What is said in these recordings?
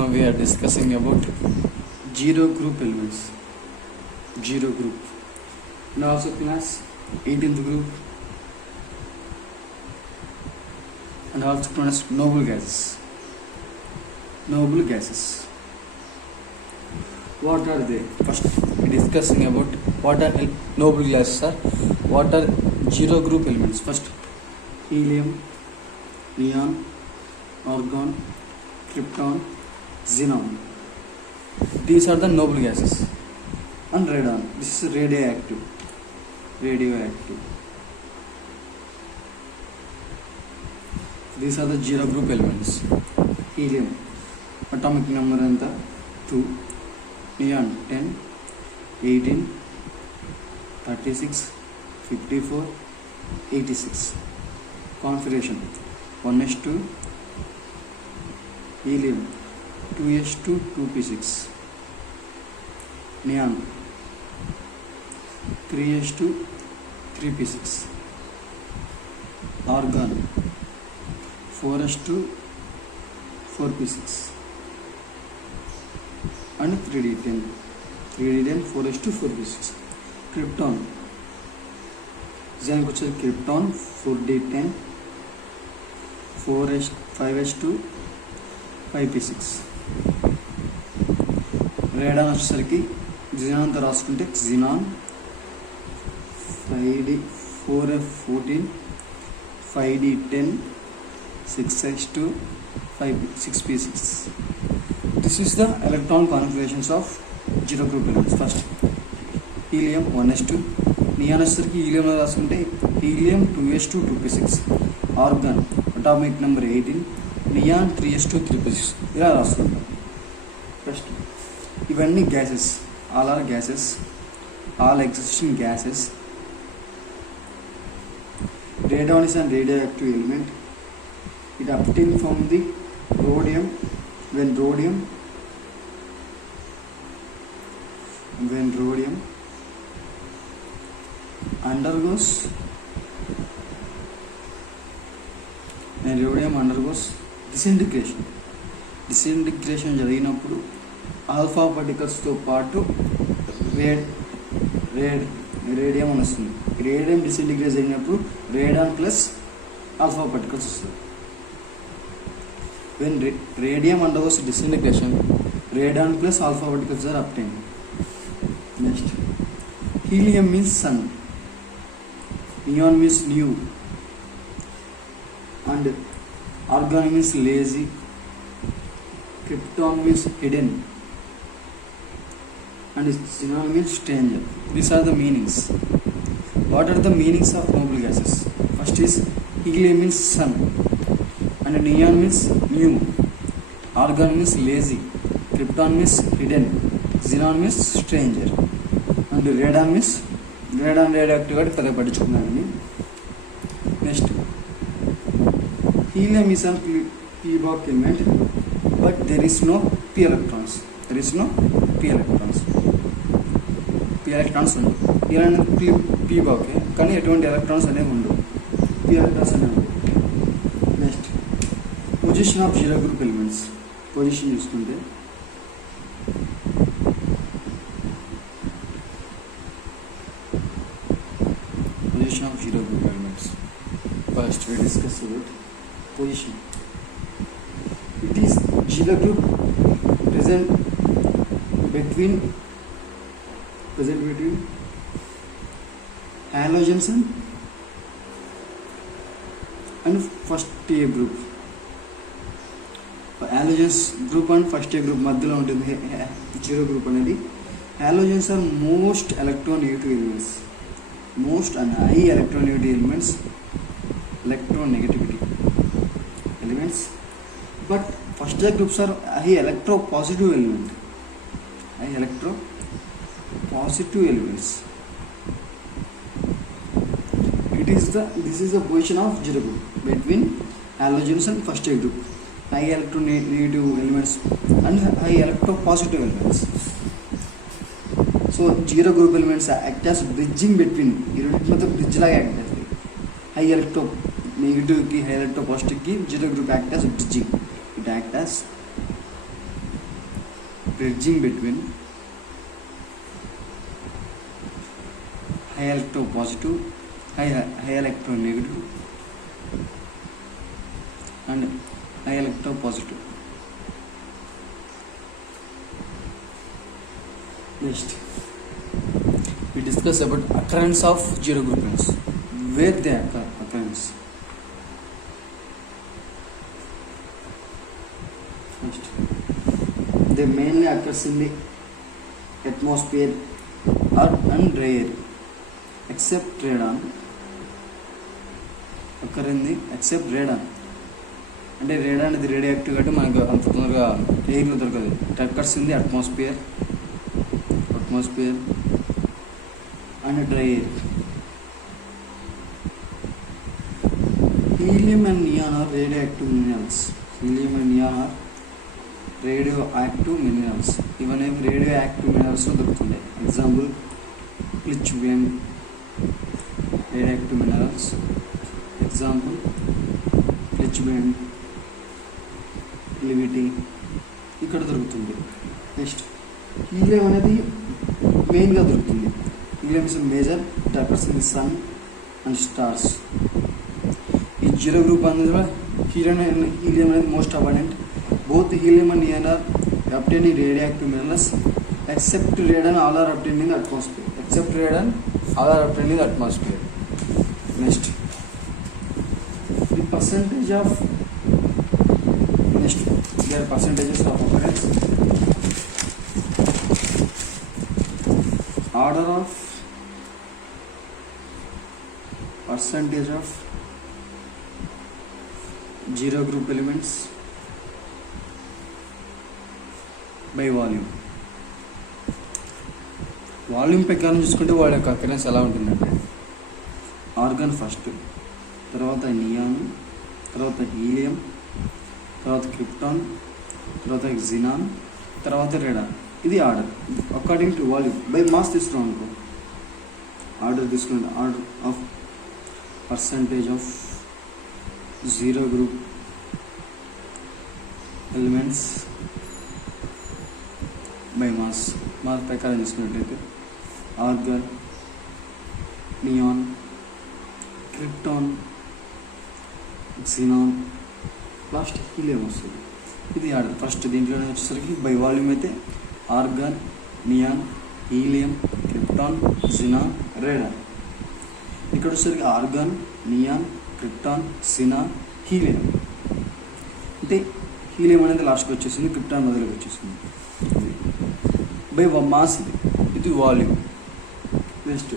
Now we are discussing about zero group elements. Zero group, and also class 18th group, and also known as noble gases. Noble gases. What are they? First, we are discussing about what are noble gases are. What are zero group elements? First, helium, neon, argon, krypton, xenon. These are the noble gases. And radon. This is radioactive. These are the zero group elements. Helium, atomic number anta 2, neon 10, 18, 36, 54, 86. Configuration 1s2, helium 2s2, 2p6, neon 3s2, 3p6, argon 4s2, 4p6, and 3d10, 4s2, 4p6. Krypton, దీనికి వచ్చేది krypton 4d10, 5s2, 5p6. Radon వచ్చేసరికి జినాన్తో రాసుకుంటే xenon 4f14, 5d10, 6s2, 6p6. This is the electron configurations of zero group elements. First, helium 1s2, neon వచ్చేసరికి helium రాసుకుంటే helium 2s2, 2p6, argon atomic number 18, neon 3s2, 3p6. ఇలా రాసుకుంటాం. First ఇవన్నీ gases, all are gases, all existing gases. Radon is a radioactive element. It obtained from the rhodium. When rhodium undergoes disintegration జరిగినప్పుడు ఆల్ఫా పార్టికల్స్తో పాటు రేడియం అని వస్తుంది. Radium disintegrate జరిగినప్పుడు radon plus alpha particles వస్తుంది. When radium undergoes disintegration, radon plus alpha particles are obtained. Next, helium means sun, neon means new, and argon means lazy, krypton means hidden, and xenon means stranger. These are the meanings. What are the meanings of noble gases? First is helium means sun, and neon means new, argon means lazy, krypton means hidden, xenon means stranger, and radon radioactive గా పెద్ద పట్టించుకున్నానండి. Next, helium is a p-box element, but there is no p electrons. p electrons ఉండవు. p-box కానీ ఎటువంటి ఎలక్ట్రాన్స్ అనేవి ఉండవు. p electrons అనేవి ఉండవు. Next, position of zero group elements. Position చూసుకుంటే position of zero group elements. First we discuss about position. It is zero group present between halogens and first A group. Halogens group and first A group మధ్యలో ఉంటుంది zero group అనేది. Halogens are most electronegative elements, most and high electronegativity elements, but first A groups are high electropositive elements. This is the position of zero group between halogens and first A group. High electronegative elements and high electropositive elements. So zero group elements act as bridging between. मतलब bridge लागे act करते. High electronegative की high electropositive की zero group act as bridging. It act as bridging between high electropositive, high electronegative and high electropositive. Next, we discuss about occurrence of zero group ions. Where they occur, occurrence. Next, they mainly occurs in the atmosphere and rare, except radon. Occur in the except radon. అంటే రేడాన్ అనేది రేడియాక్టివ్ కాబట్టి మనకు అంత తొందరగా ఎయిర్లో దొరకదు. It occurs in the atmosphere and dry air. Helium and neon are radioactive minerals. Helium and neon are radioactive minerals. Even if radioactive minerals దొరుకుతుండే. Example, Plethuium, radioactive minerals. Example, Plethuium, Levity. ఇక్కడ దొరుకుతుంది. Next, helium అనేది మెయిన్గా దొరుకుతుంది. Helium is major occurs in the sun and stars. ఈ zero group అనేది helium అనేది most abundant. Both helium and neon are obtained in radioactive minerals except radon, all are obtained in the atmosphere. Except radon, all are obtained in the atmosphere. Next, the percentage of their percentages of occurrence. Order of percentage of zero group elements by volume. Volume ప్రకారం చూసుకుంటే వాళ్ళ యొక్క అకరెన్స్ ఎలా ఉంటుందంటే organ first, తర్వాత నియాన్, తర్వాత హీలియం, తర్వాత క్రిప్టాన్, తర్వాత జినాన్, తర్వాత రేడాన్. ఇది order according to volume. By mass తీసుకున్నాం అనుకో, ఆర్డర్ తీసుకున్న order of percentage of zero group elements by mass ప్రకారం తీసుకున్నట్లయితే organ, neon, krypton, xenon, last helium వస్తుంది. ఇది ఆర్డర్ ఫస్ట్. దీంట్లోనే వచ్చేసరికి బై వాల్యూమ్ అయితే organ, neon, helium, krypton, xenon, radon. ఇక్కడ వచ్చేసరికి organ, neon, krypton, xenon, helium. అంటే హీలియం అనేది లాస్ట్కి వచ్చేసింది, క్రిప్టాన్ మొదలుకి వచ్చేసింది. బై మాస్ ఇది వాల్యూమ్. నెక్స్ట్,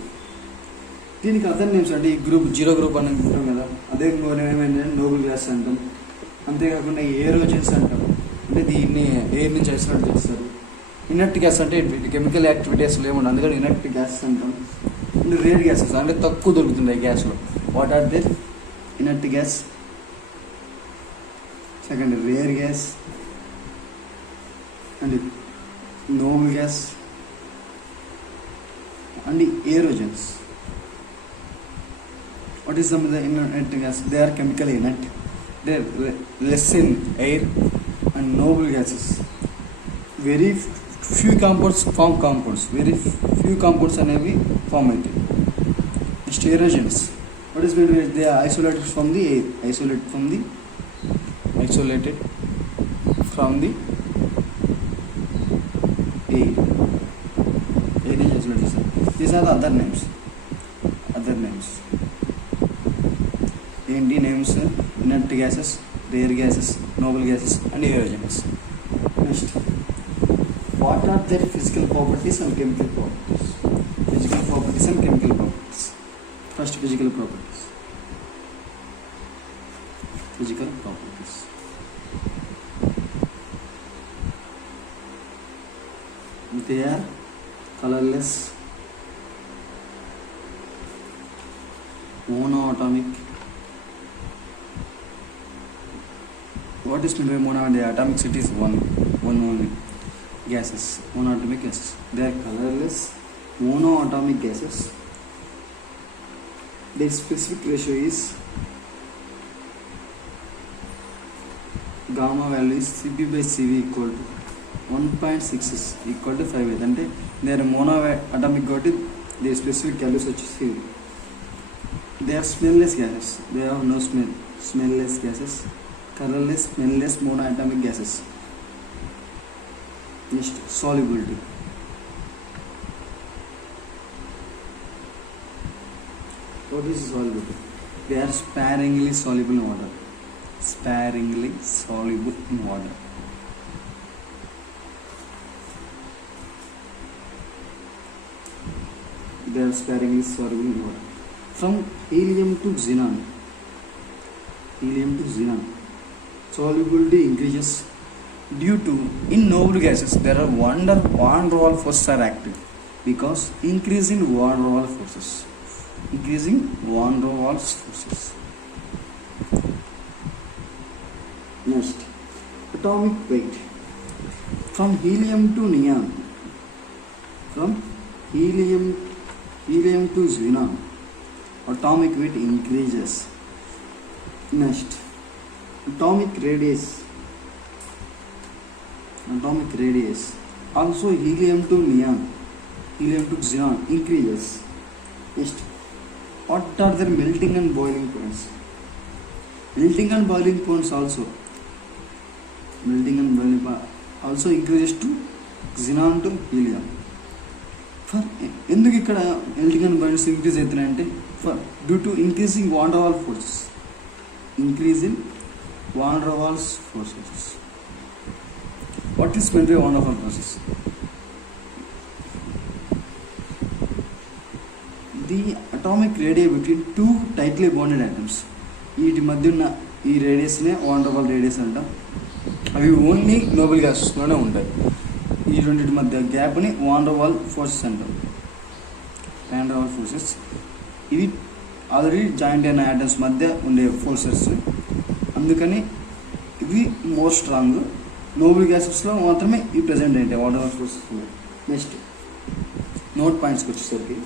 దీనికి అదర్ నేమ్స్ అంటే ఈ గ్రూప్ జీరో గ్రూప్ అని అంటాం కదా, అదే ఏమైందంటే నోబుల్ గ్యాస్ అంటాం. అంతేకాకుండా ఏరోజన్స్ అంటాం, అంటే దీన్ని ఎయిర్ నుంచి ఐసోలేట్ చేస్తారు. ఇనర్ట్ గ్యాస్ అంటే కెమికల్ యాక్టివిటీస్ లేకుండా, అందుకని ఇనర్ట్ గ్యాస్ అంటాం. అంటే రేర్ గ్యాసెస్ అంటే తక్కువ దొరుకుతుంటాయి గ్యాస్లో. What are there? Inert gas, second rare gas and noble gas and aerogens. What is some of the inert gas? They are chemically inert. They are less in air and noble gases. Very few compounds form compounds. Very few compounds అనేవి form అవుతాయి. Next, aerogens. What is meant? They are isolated from the air. Isolated from the air. These are the other names. ఏంటి names? Inert gases, rare gases, noble gases and aerogens. Next, what are their physical properties and chemical properties? First physical properties. They are colorless, monoatomic. What is meant by monoatomic? The atomicity is one only. Gases, monoatomic gases. They are colorless, monoatomic gases. Their specific ratio is gamma value is Cp by Cv equal to 1.6 is equal to 5 అంటే they're mono atomic కాబట్టి their specific values వచ్చేసి they are smell-less gases, they have no smell, smell-less gases, colourless, smell-less mono atomic gases. Next solubility. What is solubility? They are sparingly soluble in water. Sparingly soluble in water. They are sparingly soluble in water. From helium to xenon. Helium to xenon. Solubility increases due to in noble gases there are van der Waals forces are active because increase in van der Waals forces. Increasing van der Waals forces. Next, atomic weight. From helium to neon, from helium to xenon, atomic weight increases. Next, atomic radius. Also helium to neon, helium to xenon increases. Next, what are their melting and boiling points? Melting and boiling points also increases to xenon to helium. For ఎందుకు ఇక్కడ melting and boiling increase అవుతున్నాయంటే for due to increasing van der Waals forces. Increase in van der Waals forces. What is meant by van der Waals forces? The atomic radii between two tightly bonded atoms. వీటి మధ్య ఉన్న ఈ రేడియస్నే van der wall radius అంటాం. అవి only Nobel గ్యాసెస్లోనే ఉంటాయి. ఈ రెండింటి మధ్య గ్యాప్ని వాన్ డర్ వాల్ ఫోర్సెస్ అంటాం. వాన్ డర్ వాల్ ఫోర్సెస్ ఇవి ఆల్రెడీ జాయింట్ అయిన ఆటమ్స్ మధ్య ఉండే ఫోర్సెస్, అందుకని ఇవి మోర్ స్ట్రాంగ్. నోబెల్ గ్యాసెస్లో మాత్రమే ఈ ప్రజెంట్ ఏంటి వాన్ డర్ వాల్ ఫోర్సెస్ ఉన్నాయి. నెక్స్ట్ నోట్ పాయింట్స్కి వచ్చేసరికి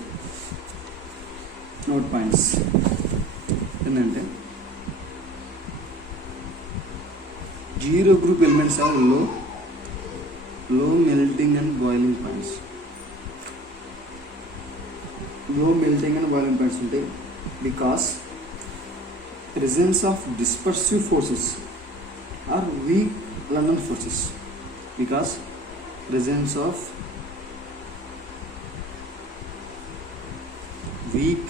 నోట్ పాయింట్స్ ఏంటంటే zero group elements are low melting and boiling points. Low melting and boiling points ఉంటాయి because presence of dispersive forces or weak London forces. Because presence of weak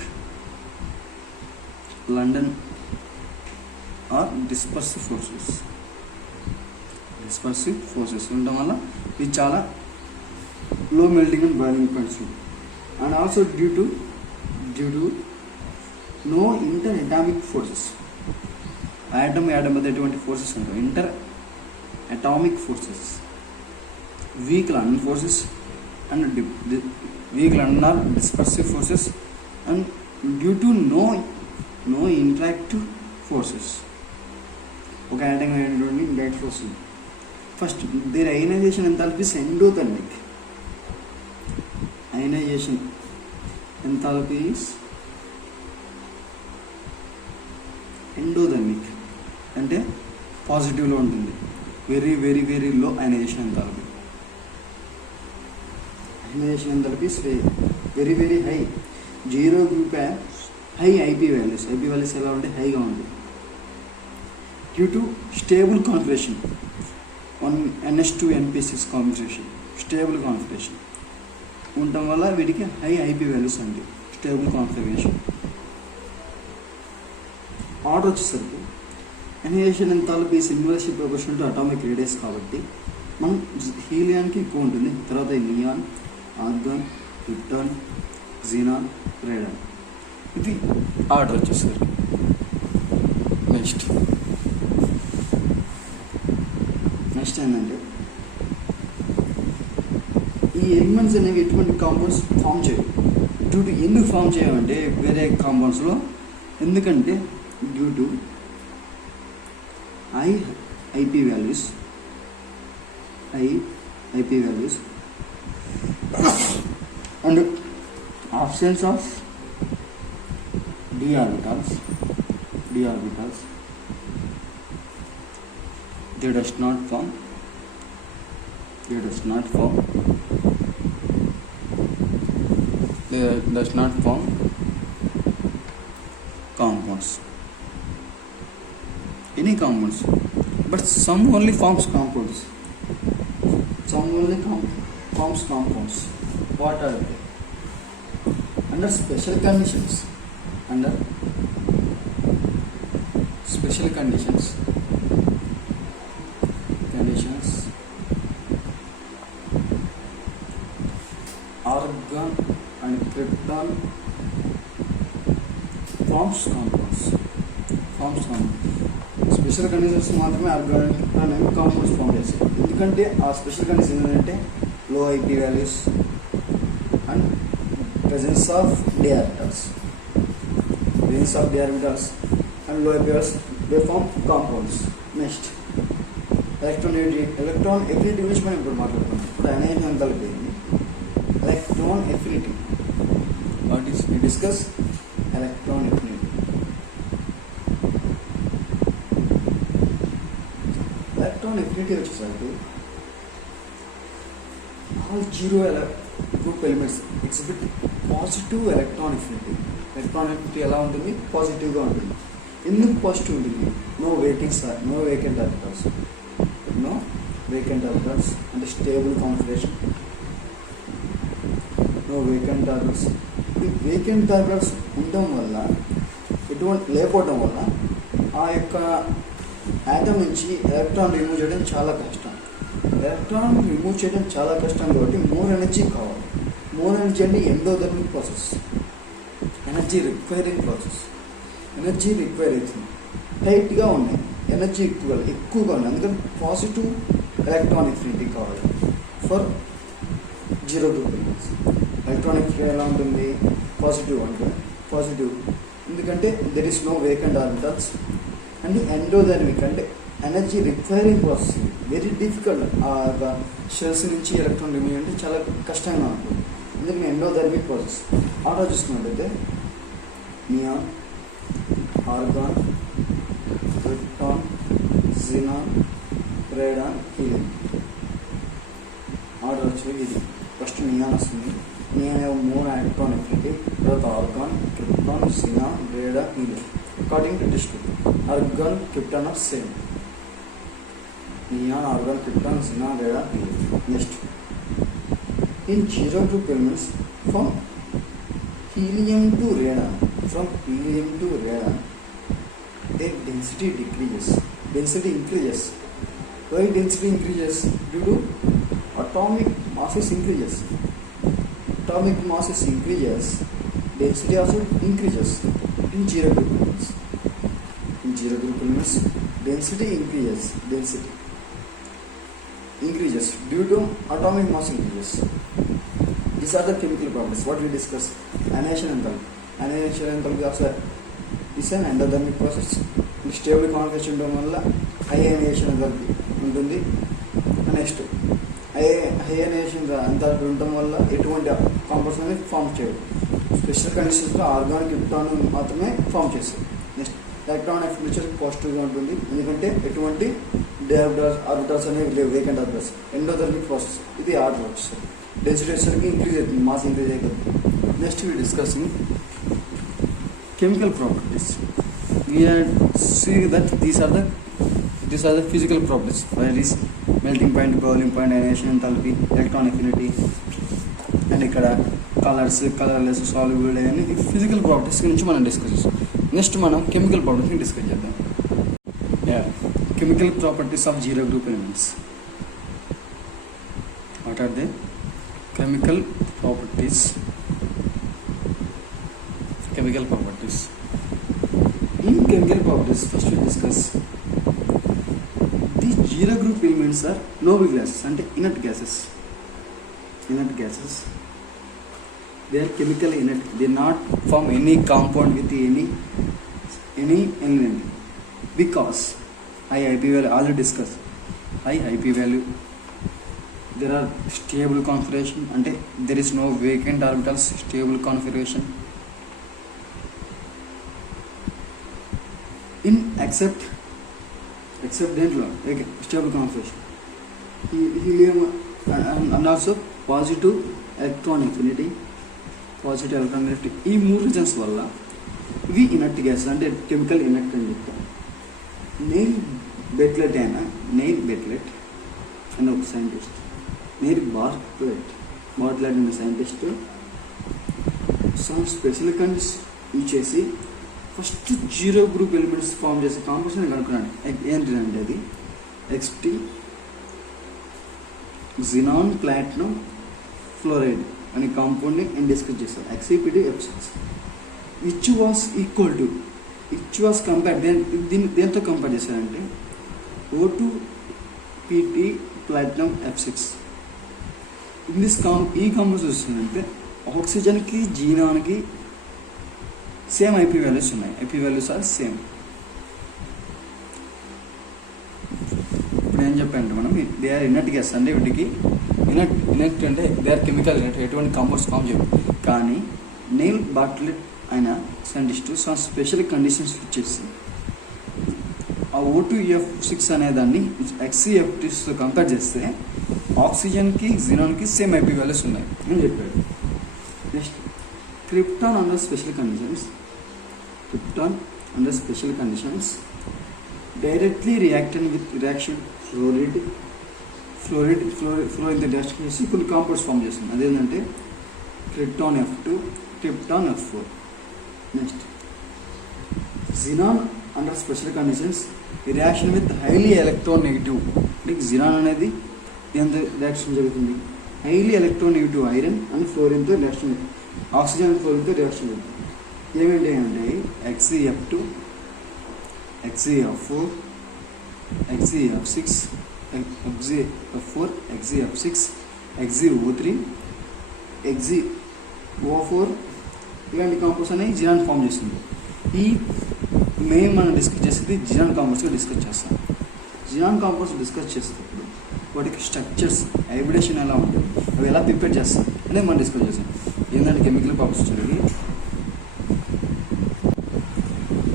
London or dispersive forces ఉండడం వల్ల ఇది చాలా low melting and boiling points. And also due to no interatomic forces. Atom మధ్య ఎటువంటి forces ఉంటాయి? Interatomic forces, weak London forces and weak London are dispersive forces and due to no interactive forces. ఒక atom అయినటువంటి interactive force. First their ionisation enthalpies endothermic. Ionisation enthalpies endothermic అంటే పాజిటివ్లో ఉంటుంది. Very very very low ionisation enthalpy. Ionisation enthalpies very very high. Zero group high IP values ఎలా ఉంటే హైగా ఉంటుంది. Due to stable configuration, 1NH2 NP6 configuration, stable configuration ఉండటం వల్ల వీటికి హై ఐపీ వాల్యూస్ అండి. Stable configuration. ఆర్డర్ వచ్చేసరికి ionisation enthalpy inversely proportional to atomic radius కాబట్టి మనం హీలియాన్కి ఎక్కువ ఉంటుంది. తర్వాత neon, argon, krypton, xenon, radon. ఇది ఆర్డర్ వచ్చేసరికి. నెక్స్ట్ ఏంటంటే ఈ ఎలిమెంట్స్ అనేవి ఎటువంటి కాంపౌండ్స్ ఫామ్ చేయవు. ఎందుకు ఫామ్ చేయమంటే వేరే కాంపౌండ్స్లో, ఎందుకంటే due to high IP values and absence of d orbitals they does not form They does not form. They does not form compounds. Any compounds, but some only forms compounds. Some only forms compounds. What are they? Under special conditions. Under special conditions. Argon and krypton forms compounds. Special conditions మాత్రమే organ and krypton అనేవి compounds form చేస్తాయి. ఎందుకంటే ఆ special condition ఏంటంటే లో IP values and presence of d orbitals. Presence of d orbitals and low pairs, they form compounds. Next, electron affinity గురించి మనం ఇప్పుడు మాట్లాడుకుందాం. ఇప్పుడు అనేక అంతాలకి electron affinity. What is we discuss? Electron affinity. Electron affinity వచ్చేసరికి all zero group elements exhibit positive electron affinity. Electron affinity ఎలా ఉంటుంది? పాజిటివ్గా ఉంటుంది. ఎందుకు పాజిటివ్ ఉంటుంది? నో వేకెంట్ ఆర్బిటల్స్ అంటే stable configuration. No vacant orbitals. ఈ వేకెంట్ ఆర్బిటల్స్ ఉండడం వల్ల లేకపోవడం వల్ల ఆ యొక్క యాటమ్ నుంచి ఎలక్ట్రాన్ రిమూవ్ చేయడం చాలా కష్టం. కాబట్టి మోర్ ఎనర్జీ కావాలి. మోర్ ఎనర్జీ అంటే endothermic process, energy requiring process. Energy require అవుతుంది. టైట్గా ఉన్నాయి, ఎనర్జీ ఎక్కువగా ఉన్నాయి. అందుకని పాజిటివ్ ఎలక్ట్రాన్ ఎఫినిటీ కావాలి for zero group elements. Electron affinity ఎలా ఉంటుంది? పాజిటివ్ ఎందుకంటే there is no vacant orbitals and endothermic అంటే energy requiring process. Very difficult. ఆ షెల్స్ నుంచి ఎలక్ట్రాన్ రిమూవ్ అంటే చాలా కష్టంగా ఉంటుంది. అందుకని ఎండోథర్మిక్ ప్రాసెస్. ఆర్డర్ చూసుకున్నట్టయితే neon, argon, krypton, xenon, radon, helium. Order వచ్చి ఇది. ఫస్ట్ నియాన్ వస్తుంది. నియాన్ మోర్ ఎలక్ట్రాన్ ఎఫినిటీ, తర్వాత argon, krypton, xenon, radon, helium. According to district, argon, krypton are same. Neon, argon, krypton, xenon, radon, helium. Next, in zero group elements from helium to radon, their density decreases. Density increases. Why density increases? Due to atomic masses increases. Density also increases in zero group elements. Density increases due to atomic mass increases. These are the chemical properties. What we discussed: annihilation enthalpy also is an endothermic process. Stable configuration ఉండడం వల్ల high annihilation enthalpy ఉంటుంది. Next high annihilation enthalpy ఉండడం వల్ల ఎటువంటి కాంపౌండ్స్ అనేది ఫామ్ చేయదు. స్పెషల్ కండిషన్స్లో organ, krypton మాత్రమే ఫామ్ చేస్తాయి. నెక్స్ట్ ఎలక్ట్రాన్ ఎఫినిటీ పాజిటివ్గా ఉంటుంది. ఎందుకంటే ఎటువంటి ఆర్బిటల్స్ అనేవి లేవు, వేకెంట్ ఆర్బిటల్స్. Endothermic process. ఇది ఆర్డర్ వచ్చేసరికి డెన్సిటీ వచ్చేసరికి ఇంక్రీజ్ అవుతుంది, మాస్ ఇంక్రీజ్ అవుతుంది. Next we discussing chemical properties. We are seeing that these are the physical properties. Where is melting point, boiling point, annihilation enthalpy, electron affinity, and ఇక్కడ colours, colourless, soluble అని physical properties గురించి మనం డిస్కస్ చేస్తాం. నెక్స్ట్ మనం కెమికల్ ప్రాపర్టీస్ని డిస్కస్ చేద్దాం. Chemical properties of zero group elements. What are they? Chemical properties. In chemical properties, first we discuss these zero group elements are noble gases and inert gases. They are chemically inert. They not form any compound with any element because high IP value, already discussed. High IP value. There are stable configuration and there is no vacant orbitals. Stable configuration. In except stable configuration. Helium and also positive electron affinity, positive electron affinity. ఈ 3 రీజన్స్ వల్ల ఇవి inert gas అంటే chemical inert అని చెప్తాం. నెయిల్ బెట్లెట్ అని ఒక scientist, nail Bartlett అనే సైంటిస్ట్ సమ్ స్పెషల్ కండిషన్ ఇచ్చేసి ఫస్ట్ 0 గ్రూప్ ఎలిమెంట్స్ ఫామ్ చేసే కాంపోజిషన్ కనుక్కున్నాడు. ఏంటిదంటే అది XT జినాన్ ప్లాటినం ఫ్లోరైడ్ అనే కాంపౌండ్ని నేను డిస్కస్ చేశాను. XePdF6 విచ్ వాస్ కంపేర్ దేంతో కంపేర్ చేశారంటే O2PT ప్లాటినం F6. ఈ కాంపౌండ్స్ వస్తుందంటే ఆక్సిజన్కి జీనాన్కి సేమ్ ఐపీ వాల్యూస్ ఉన్నాయి. IP values are same. ఇప్పుడు ఏం చెప్పానంటే మనం దే ఆర్ ఇనర్ట్ గ్యాస్ అంటే వీటికి ఇనర్ట్ అంటే దే ఆర్ కెమికల్ ఇనర్ట్, ఎటువంటి కాంపౌండ్స్ ఫామ్ చేయవు. కానీ నెయిల్ బార్ట్లెట్ అయిన సైంటిస్టు సమ్ స్పెషల్ కండిషన్స్ ఇచ్చేసి ఆ O2F6 అనేదాన్ని XeF6తో కంపేర్ చేస్తే ఆక్సిజన్కి జినాన్కి సేమ్ ఐపీ వాల్యూస్ ఉన్నాయి అని చెప్పాడు. Next krypton under special conditions directly reaction fluorine reaction చేసి కొన్ని కాంపౌండ్స్ ఫామ్ చేస్తుంది. అదేంటంటే krypton F2, krypton F4. Next xenon under special conditions reaction with highly electronegative. Xenon అనేది ఎంత రియాక్షన్ జరుగుతుంది? హైలీ ఎలక్ట్రోనెగటివ్ ఐరన్ అండ్ ఫ్లోరిన్తో రియాక్షన్, ఆక్సిజన్ ఫ్లోరిన్తో reaction జరుగుతుంది. ఏమేంటి అంటే XeF2, XeF4, XeF6, XeF4, XeF6, XeO3, XeO4 ఇలాంటి కాంపౌండ్స్ అనేవి జినాన్ ఫామ్ చేస్తుంది. ఈ మేము మనం డిస్కస్ చేసేది జినాన్ కాంపౌండ్స్గా డిస్కస్ చేస్తాం. జినాన్ కాంపౌండ్స్ డిస్కస్ చేసేటప్పుడు వాటికి స్ట్రక్చర్స్, హైబ్రిడేషన్ ఎలా ఉంటుంది, అవి ఎలా ప్రిపేర్ చేస్తాం అనేది మనం డిస్కస్ చేస్తాం. ఏంటంటే కెమికల్ ప్రాపర్టీస్ జరిగి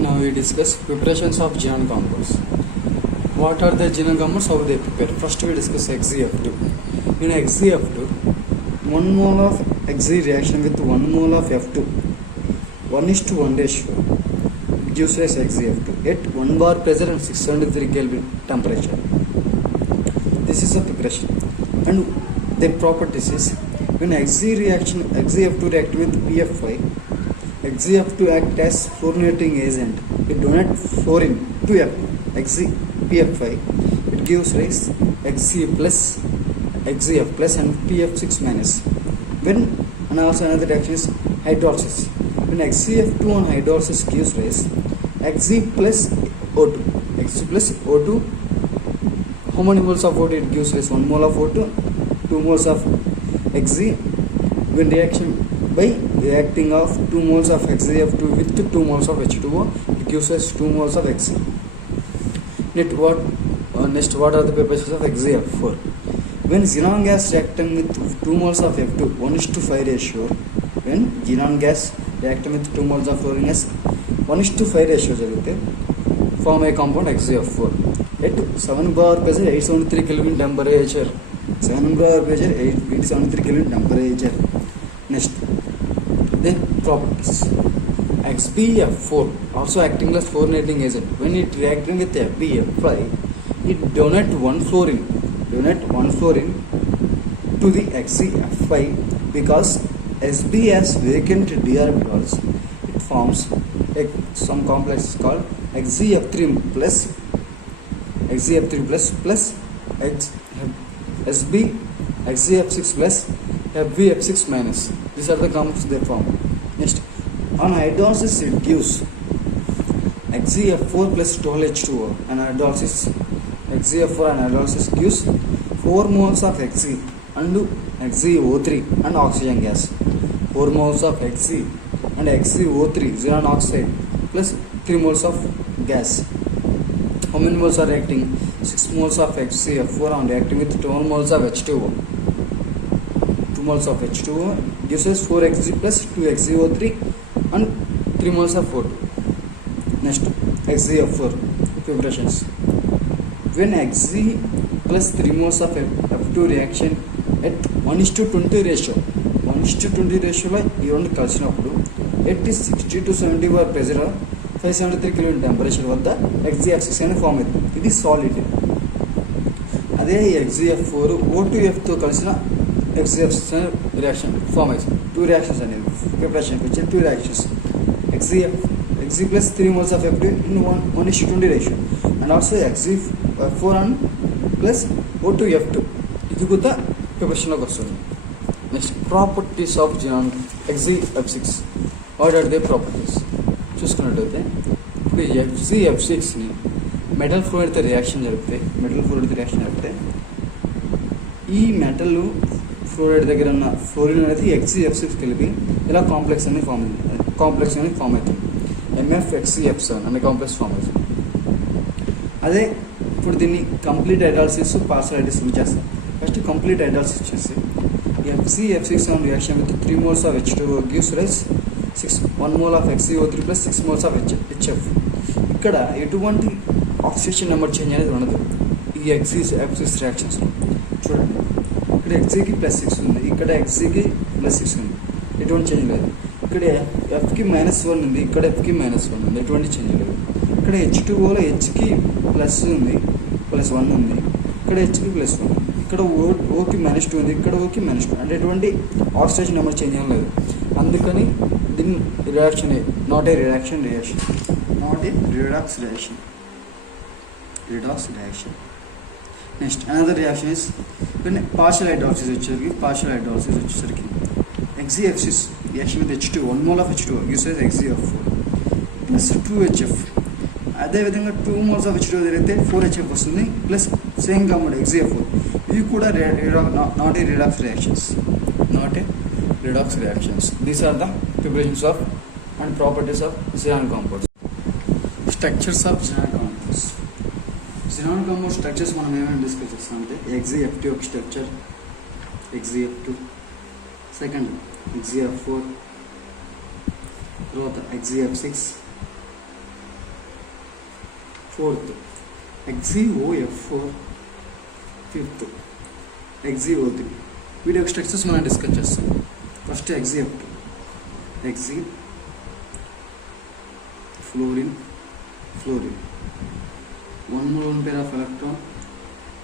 now we discuss preparations of xenon compounds. What are the xenon compounds? How they prepare? First we discuss XeF2. In XeF2, 1 mole of Xe reaction with 1 mole of F2, 1:1 ratio, it gives us XeF2 at 1 bar pressure and 603 Kelvin temperature. This is a preparation, and their properties is when XeF2 react with PF5, XeF2 act as fluorinating agent. It donate fluorine to PF5. It gives rise XeF plus and PF6 minus. When and also another reaction is hydrolysis. When XeF2 on hydrolysis gives rise Xe plus O2. How many moles of O2 it gives rise? 1 mole of O2, 2 moles of Xe. When reacting of 2 moles of XeF2 with 2 moles of H2O, it gives us 2 moles of Xe. Next, what are the preparations of XeF4? When xenon gas reacting with 2 moles of F2, 1:5 ratio, when xenon gas reacting with 2 moles of fluorine gas, 1:5 ratio jarigute, form a compound XeF4 at 7 bar pressure, 873 Kelvin temperature. 7 bar pressure, 873 Kelvin temperature. Next, then properties. XbF4 also acting as fluorinating agent. When it reacting with FbF5, it donate one fluorine to the XeF5 because Sb has vacant d orbitals. It forms some complex called XeF3 plus Sb XeF6 plus FbF6 minus. These are the compounds they form. Next, on hydrolysis it gives XeF4 plus 12H2O. And hydrolysis XeF4 and hydrolysis gives 4 moles of Xe and XeO3 and oxygen gas. 4 moles of Xe and XeO3 xenon oxide plus 3 moles of gas. How many moles are reacting? 6 moles of XeF4 and reacting with 12 moles of H2O. 2 moles of H2O gives us 4 Xe plus 2 XeO3 and 3 moles of O2. Next, XeF4 preparations. When Xe plus 3 moles of F2 reaction at 1:20 రేషియో 1:20 రేషియోలో ఈ రెండు కలిసినప్పుడు ఎట్ 60 to 70 bar pressure 573 kilo temperature వద్ద XgF6 అని ఫామ్ అవుతుంది. ఇది సాలిడ్. అదే XgF4 O2Fతో కలిసిన XgF6 అనే రియాక్షన్ ఫామ్ అవుతుంది. 2 రియాక్షన్స్ అనేది ప్రిపరేషన్కి వచ్చే 2 reactions. Xg plus 3 moles of F2 in 1:20 ratio, and also Xg4 and plus O2F2. ఇది కూడా ప్రిపరేషన్లోకి వస్తుంది. Next properties of xenon XgF6. What are they properties చూసుకున్నట్టయితే ఇప్పుడు XgF6ని మెటల్ ఫ్లోరైడ్తో రియాక్షన్ జరిపితే ఈ మెటల్ ఫ్లోరైడ్ దగ్గర ఉన్న ఫ్లోరిన్ అనేది XgF6 కలిపి ఇలా కాంప్లెక్స్ అనేది ఫామ్ అవుతుంది. MfXgF7 అనే కాంప్లెక్స్ ఫామ్ అవుతుంది. అదే ఇప్పుడు దీన్ని కంప్లీట్ హైడ్రాలిసిస్ పార్షియల్ హైడ్రాలిసిస్ చేస్తాం. ఫస్ట్ కంప్లీట్ హైడ్రాలిసిస్ చేసి XgF6 reaction with 3 moles of H2O gives rise 1 mole of XgO3 plus 6 moles of HF. ఇక్కడ ఎటువంటి ఆక్సిడేషన్ నెంబర్ చేంజ్ అనేది ఉండదు ఈ XgF6 రియాక్షన్స్లో. చూడండి, ఇక్కడ Xgకి +6 ఉంది, ఇక్కడ Xgకి +6 ఉంది, ఎటువంటి చేంజ్ లేదు. ఇక్కడ Fకి -1 ఉంది, ఇక్కడ Fకి -1 ఉంది, ఎటువంటి చేంజ్ లేదు. ఇక్కడ H2Oలో Hకి ప్లస్ ఉంది, +1 ఉంది, ఇక్కడ Hకి +1 ఉంది, ఇక్కడ ఓకి -2 ఉంది, ఇక్కడ ఓకి -2, అంటే ఎటువంటి ఆక్సిడేషన్ నెంబర్ చేంజ్ ఏం లేదు. అందుకని దీన్ని reaction not a redox reaction. Next another reaction is partial hydrolysis వచ్చేసరికి XgF6 reaction with H2, 1 mole of H2O gives us XgF4 plus 2HF. అదేవిధంగా 2 moles of H2O జరిగితే 4HF వస్తుంది ప్లస్ సేమ్ కాంపౌండ్ XgF4. ఇవి కూడా not a redox reactions. These are the preparations of and properties of xenon compounds. Structures of xenon compounds. xenon compound structures మనం ఏమైనా డిస్కస్ చేస్తాం అంటే XgF2 ఒక స్ట్రక్చర్, XgF2 సెకండ్, XgF4 తర్వాత XgF6 fourth, XgOF4 fifth, XgO3. వీటి యొక్క స్ట్రక్చర్స్ మనం డిస్కస్ చేస్తాం. First XgF2, fluorine 1 lone pair of electron,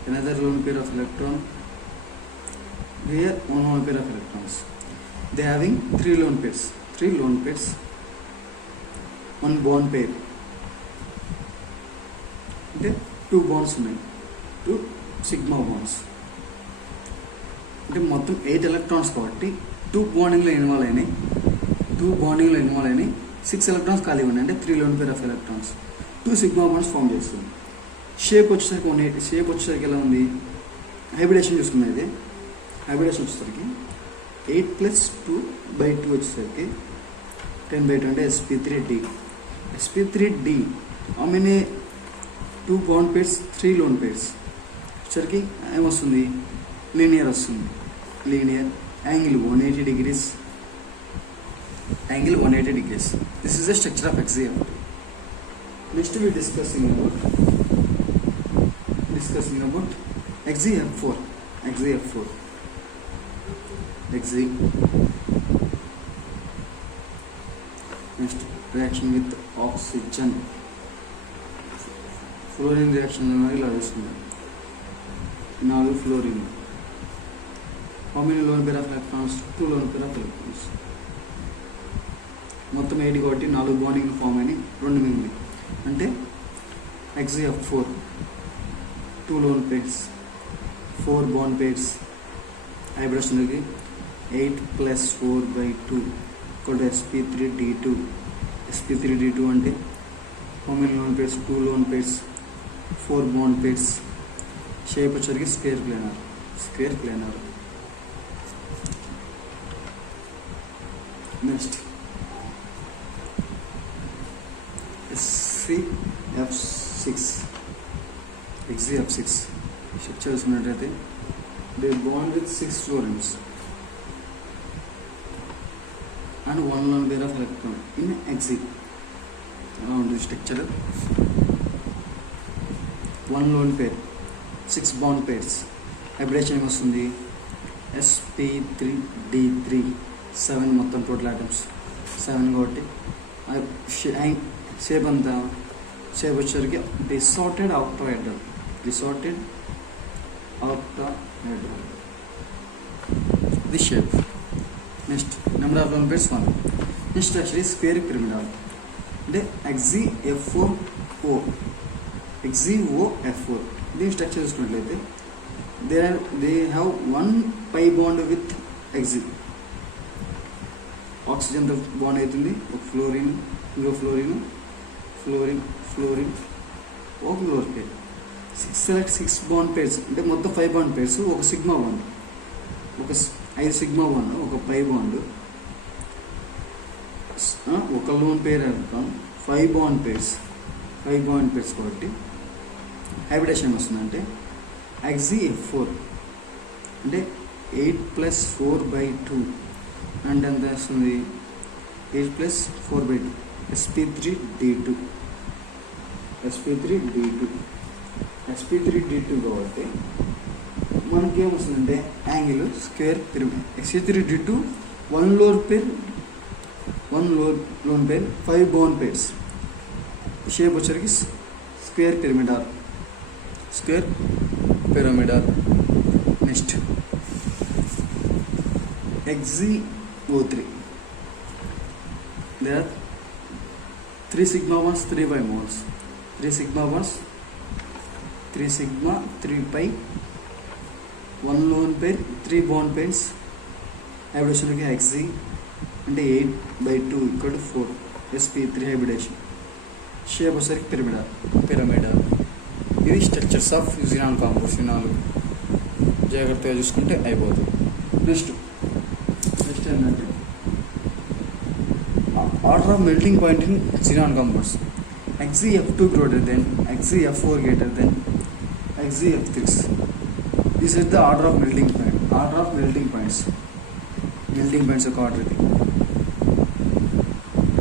another lone pair of electron, here 1 lone pair of electrons. They having 3 lone pairs, 1 bond pair, అంటే 2 bonds ఉన్నాయి, 2 sigma bonds, అంటే మొత్తం 8 electrons కాబట్టి 2 bondingలో ఇన్వాల్వ్ అయినాయి, 6 electrons ఖాళీ ఉన్నాయి, అంటే 3 lone pair of electrons, 2 sigma bonds form చేస్తుంది. షేప్ వచ్చేసరికి ఎలా ఉంది, హైబ్రిడేషన్ చూసుకున్నది. హైబ్రిడేషన్ వచ్చేసరికి 8 + 2/2 వచ్చేసరికి 10/2 అంటే sp3d. How many 2 bond pairs, 3 lone pairs వచ్చేసరికి ఏమొస్తుంది, లీనియర్ వస్తుంది. Linear angle 180 degrees. This is the structure of XgF2. Next we discussing about XgF4. Next reaction with oxygen. Fluorine reaction ఇలా వస్తుంది. 4 fluorine. How many lone pair of electrons? 2 lone pair of electrons. మొత్తం 8 కాబట్టి 4 bonding form అయినాయి, 2 మిగిలింది. అంటే XgF4 2 lone pairs, 4 bond pairs, hybridation 8 + 4/2 sp3d2 అంటే how many lone pairs, 2 lone pairs, 4 bond pairs. Shape వచ్చరికి square planar. Next XgF6 structure చూసినట్టయితే they bond with 6 fluorines and 1 lone pair of electron in Xg. Around the structure 1 lone pair, 6 bond pairs. Hybridation వస్తుంది sp3d3 7 మొత్తం total items 7 కాబట్టి షేప్ అంతా షేప్ వచ్చేసరికి డిసార్టెడ్ octahedral this shape. Next, number of lone pairs 1. Next actually square pyramidal. The XeF4O these structures they have one pi bond with Xe. Oxygen the bond అవుతుంది ఒక ఫ్లోరిన్ ఇంకో ఫ్లోరిన్ ఒక ఫ్లోర్ పేర్ 6 బాండ్ పేర్స్ అంటే మొత్తం 5 బాండ్ పేర్స్ ఒక సిగ్మా బాండ్ ఒక 5 sigma bond ఒక పై బాండ్ ఒక లోన్ పేర్ అర్థం 5 బాండ్ పేర్స్ కాబట్టి హైబ్రిడేషన్ వస్తుందంటే XeF4 అంటే 8+4/2 అంటే ఎంత వస్తుంది 8+4/2 sp3d2 కాబట్టి మనకి ఏమొస్తుందంటే angle square pyramid sp3d2 1 lone pair 5 bond pairs shape వచ్చరికి square pyramidal next XeO3 there are 3 sigma bonds 3 pi moles 3 sigma bonds 3 sigma 3 pi 1 lone pair 3 bond pairs hybridation की Xe అంటే 8/2 equal to 4 sp3 hybridation shape వచ్చేసరికి పిరమిడ్ ఇది structures of xenon compounds నాలుగు జాగ్రత్తగా చూసుకుంటే అయిపోతుంది. నెక్స్ట్ ఏంటంటే order of melting point in xenon compounds XeF2 greater than XeF4 greater than XeF6. This is the order of melting point. Melting points యొక్క ఆర్డర్ ఇది.